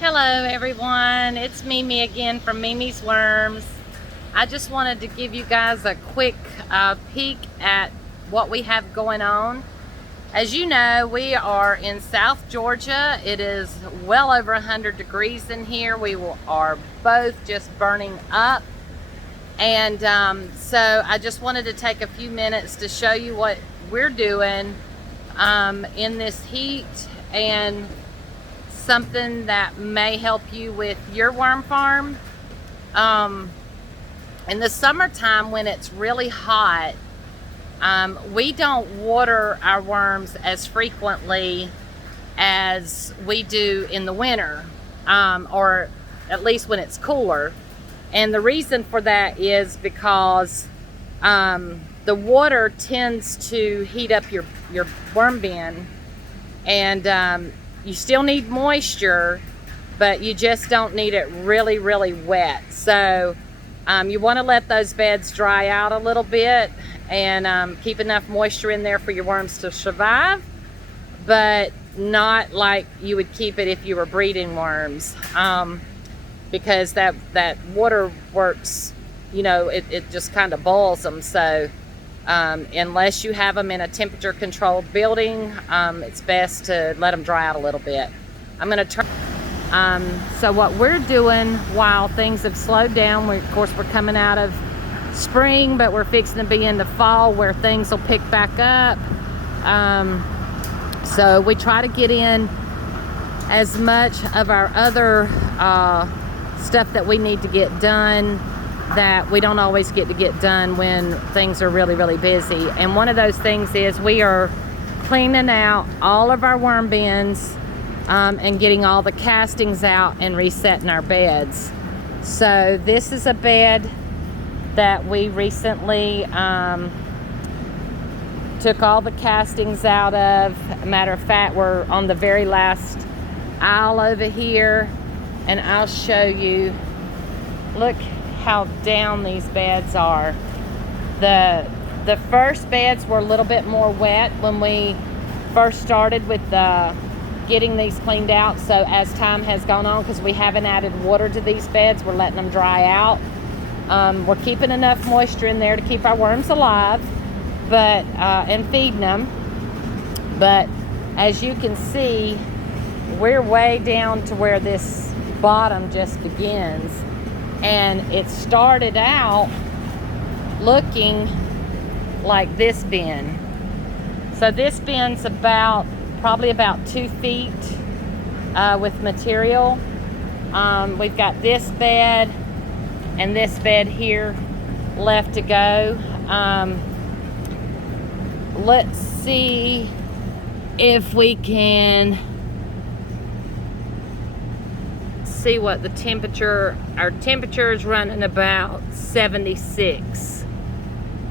Hello everyone, it's Mimi again from Mimi's Worms. I just wanted to give you guys a quick peek at what we have going on. As you know, we are in South Georgia. It is well over 100 degrees in here. We are both just burning up. And so I just wanted to take a few minutes to show you what we're doing in this heat, and something that may help you with your worm farm. In the summertime when it's really hot, we don't water our worms as frequently as we do in the winter, or at least when it's cooler. And the reason for that is because the water tends to heat up your worm bin, and you still need moisture, but you just don't need it really, really wet. So you want to let those beds dry out a little bit and keep enough moisture in there for your worms to survive, but not like you would keep it if you were breeding worms, because that water works, you know, it just kind of boils them. So unless you have them in a temperature controlled building, it's best to let them dry out a little bit. I'm going to turn. So what we're doing while things have slowed down, of course we're coming out of spring, but we're fixing to be into fall where things will pick back up. So we try to get in as much of our other stuff that we need to get done that we don't always get to get done when things are really, really busy. And one of those things is we are cleaning out all of our worm bins and getting all the castings out and resetting our beds. So this is a bed that we recently took all the castings out of. Matter of fact, we're on the very last aisle over here, and I'll show you. Look how down these beds are. The first beds were a little bit more wet when we first started with getting these cleaned out. So as time has gone on, because we haven't added water to these beds, we're letting them dry out. We're keeping enough moisture in there to keep our worms alive, but and feeding them. But as you can see, we're way down to where this bottom just begins. And it started out looking like this bin. So this bin's probably about 2 feet with material. We've got this bed and this bed here left to go. Let's see if we can see what the temperature. Our temperature is running about 76,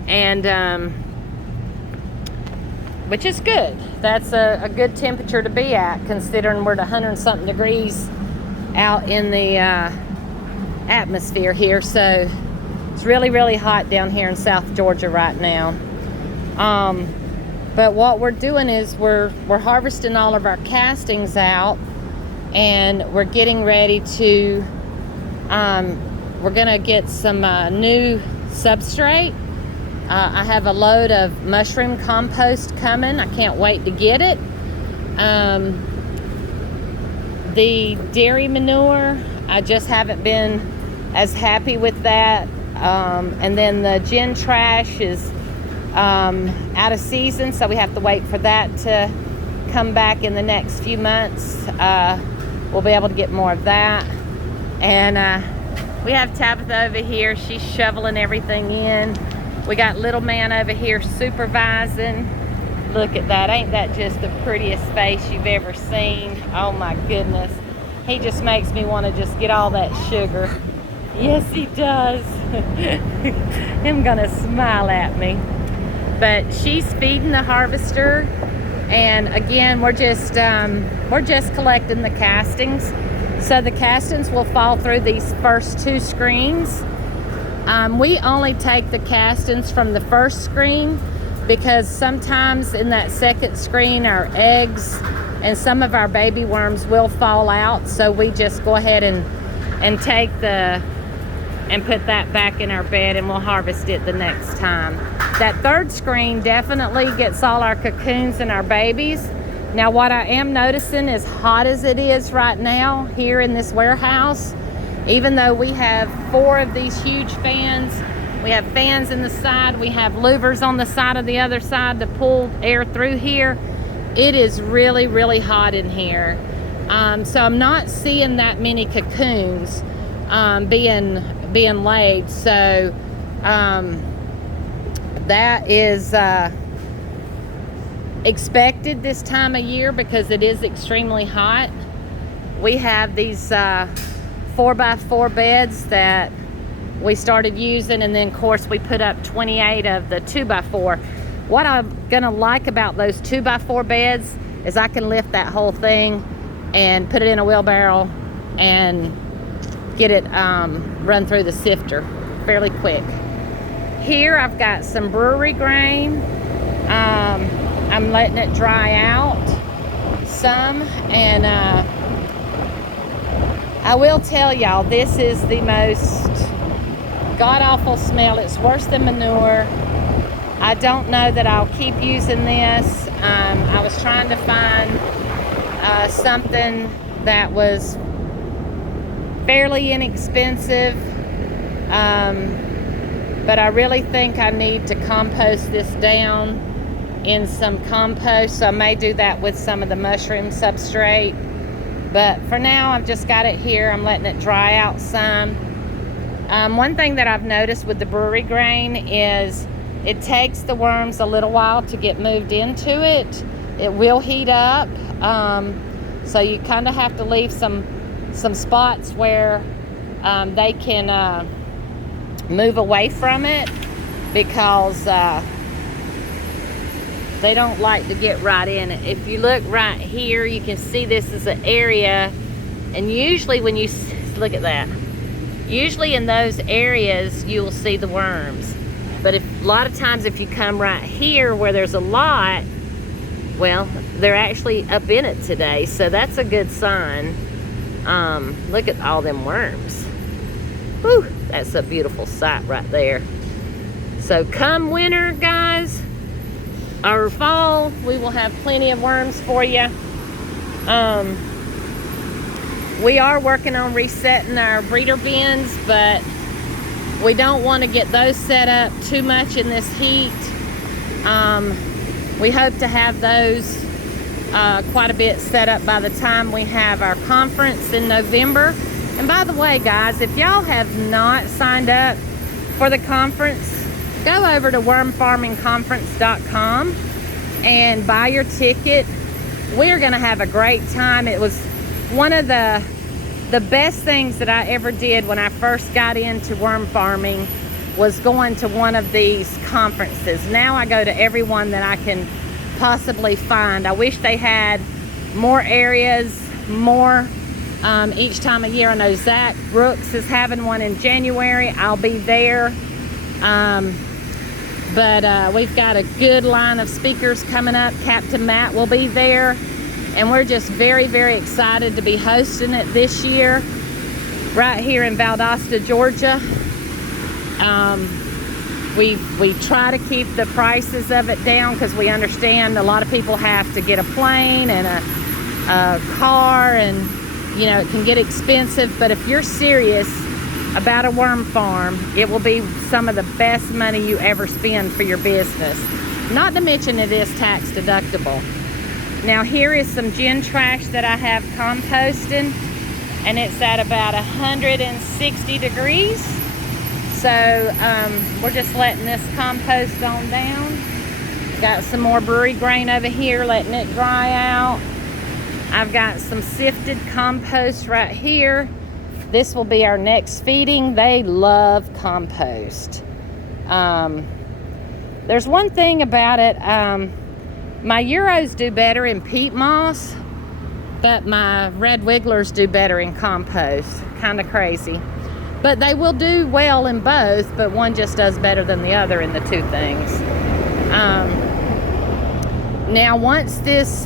and which is good. That's a good temperature to be at, considering we're at 100 something degrees out in the atmosphere here. So it's really, really hot down here in South Georgia right now. But what we're doing is we're harvesting all of our castings out, and we're getting ready to we're gonna get some new substrate. I have a load of mushroom compost coming. I can't wait to get it. The dairy manure, I just haven't been as happy with that. And then the gin trash is out of season, so we have to wait for that to come back in the next few months. We'll be able to get more of that. And we have Tabitha over here. She's shoveling everything in. We got little man over here supervising. Look at that. Ain't that just the prettiest face you've ever seen? Oh my goodness. He just makes me want to just get all that sugar. Yes, he does. Him gonna smile at me. But she's feeding the harvester. And again, we're just collecting the castings. So the castings will fall through these first 2 screens. We only take the castings from the first screen because sometimes in that second screen our eggs and some of our baby worms will fall out, so we just go ahead and take and put that back in our bed, and we'll harvest it the next time. That third screen definitely gets all our cocoons and our babies. Now what I am noticing, as hot as it is right now here in this warehouse, even though we have 4 of these huge fans, we have fans in the side, we have louvers on the side of the other side to pull air through here, it is really, really hot in here. So I'm not seeing that many cocoons being laid. So that is expected this time of year because it is extremely hot. We have these 4x4 beds that we started using, and then of course we put up 28 of the 2x4. What I'm gonna like about those 2x4 beds is I can lift that whole thing and put it in a wheelbarrow and get it run through the sifter fairly quick. Here I've got some brewery grain. I'm letting it dry out some, and I will tell y'all, this is the most god-awful smell. It's worse than manure. I don't know that I'll keep using this. I was trying to find something that was fairly inexpensive, but I really think I need to compost this down in some compost, so I may do that with some of the mushroom substrate. But for now, I've just got it here. I'm letting it dry out some. One thing that I've noticed with the brewery grain is it takes the worms a little while to get moved into it. It will heat up, so you kind of have to leave some spots where they can move away from it, because they don't like to get right in it. If you look right here, you can see this is an area, and usually when you look at that, usually in those areas you will see the worms. But a lot of times if you come right here where there's a lot, well, they're actually up in it today, so that's a good sign. Look at all them worms. Whew, that's a beautiful sight right there. So come winter, guys, or fall, we will have plenty of worms for you. We are working on resetting our breeder bins, but we don't want to get those set up too much in this heat. We hope to have those quite a bit set up by the time we have our conference in November. And by the way, guys, if y'all have not signed up for the conference, go over to wormfarmingconference.com and buy your ticket. We're gonna have a great time. It was one of the best things that I ever did when I first got into worm farming, was going to one of these conferences. Now I go to every one that I can possibly find. I wish they had more areas, more each time of year. I know Zach Brooks is having one in January. I'll be there. But we've got a good line of speakers coming up. Captain Matt will be there, and we're just very, very excited to be hosting it this year right here in Valdosta, Georgia. We try to keep the prices of it down because we understand a lot of people have to get a plane and a car, and you know, it can get expensive. But if you're serious about a worm farm, it will be some of the best money you ever spend for your business. Not to mention it is tax deductible. Now here is some gin trash that I have composting, and it's at about 160 degrees. So we're just letting this compost on down. Got some more brewery grain over here, letting it dry out. I've got some sifted compost right here. This will be our next feeding. They love compost. There's one thing about it. My Euros do better in peat moss, but my red wigglers do better in compost. Kind of crazy. But they will do well in both, but one just does better than the other in the two things. Now once this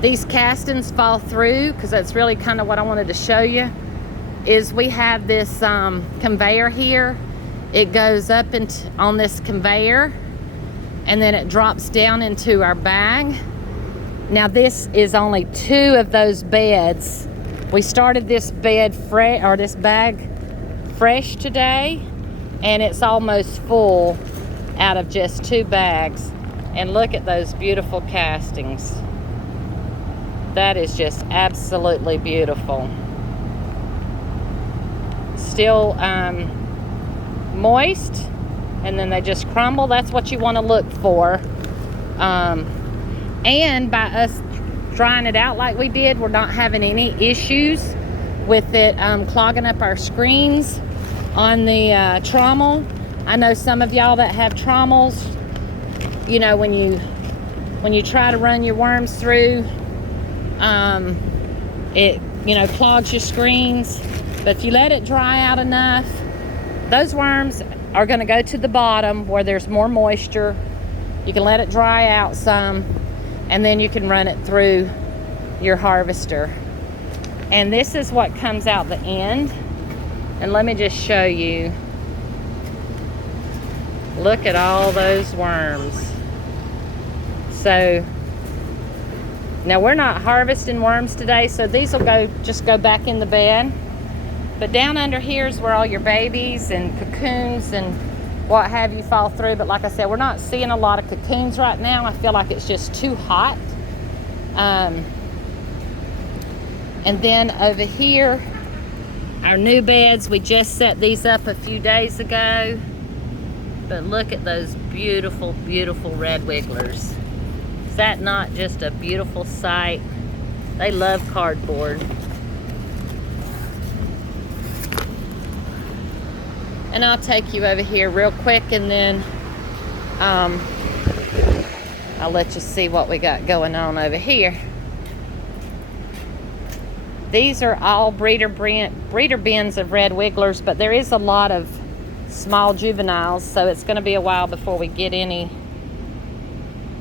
these castings fall through, because that's really kind of what I wanted to show you, is we have this conveyor here. It goes up on this conveyor, and then it drops down into our bag. Now this is only 2 of those beds. We started this bag fresh today, and it's almost full out of just 2 bags. And look at those beautiful castings. That is just absolutely beautiful. Still moist, and then they just crumble. That's what you want to look for. And by us drying it out like we did, we're not having any issues with it clogging up our screens on the trommel. I know some of y'all that have trommels, you know, when you try to run your worms through, it, you know, clogs your screens. But if you let it dry out enough, those worms are going to go to the bottom where there's more moisture. You can let it dry out some, and then you can run it through your harvester. And this is what comes out the end. And let me just show you. Look at all those worms. So now we're not harvesting worms today, so these will just go back in the bed. But down under here is where all your babies and cocoons and what have you fall through. But like I said, we're not seeing a lot of cocoons right now. I feel like it's just too hot. And then over here, our new beds, we just set these up a few days ago. But look at those beautiful, beautiful red wigglers. Is that not just a beautiful sight? They love cardboard. And I'll take you over here real quick, and then I'll let you see what we got going on over here. These are all breeder bins of red wigglers, but there is a lot of small juveniles, so it's going to be a while before we get any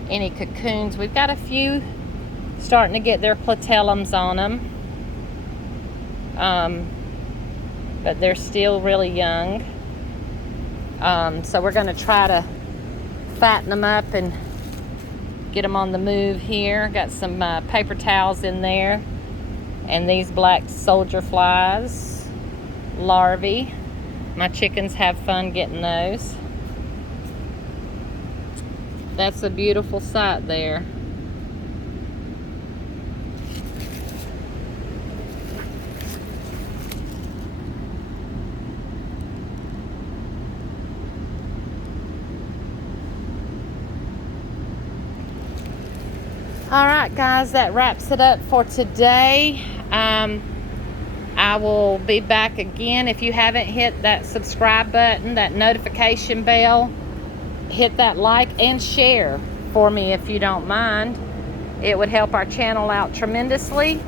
cocoons. We've got a few starting to get their platellums on them, but they're still really young. So we're going to try to fatten them up and get them on the move here. Got some paper towels in there, and these black soldier flies larvae. My chickens have fun getting those. That's a beautiful sight there. All right, guys, that wraps it up for today. I will be back again. If you haven't hit that subscribe button, that notification bell, hit that like and share for me if you don't mind. It would help our channel out tremendously,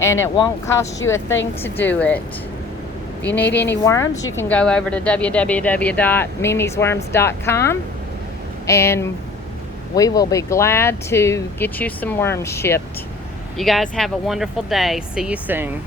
and it won't cost you a thing to do it. If you need any worms, you can go over to www.mimisworms.com, and we will be glad to get you some worms shipped. You guys have a wonderful day. See you soon.